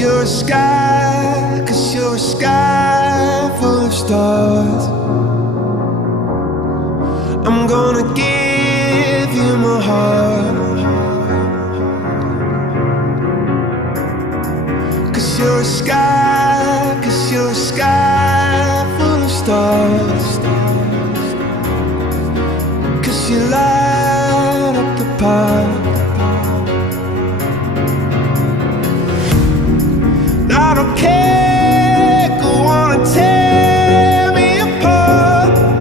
you're a sky, 'cause you're a sky full of stars. I'm gonna give you my heart, 'cause you're a sky, 'cause you're a sky full of stars. 'Cause you light up the path.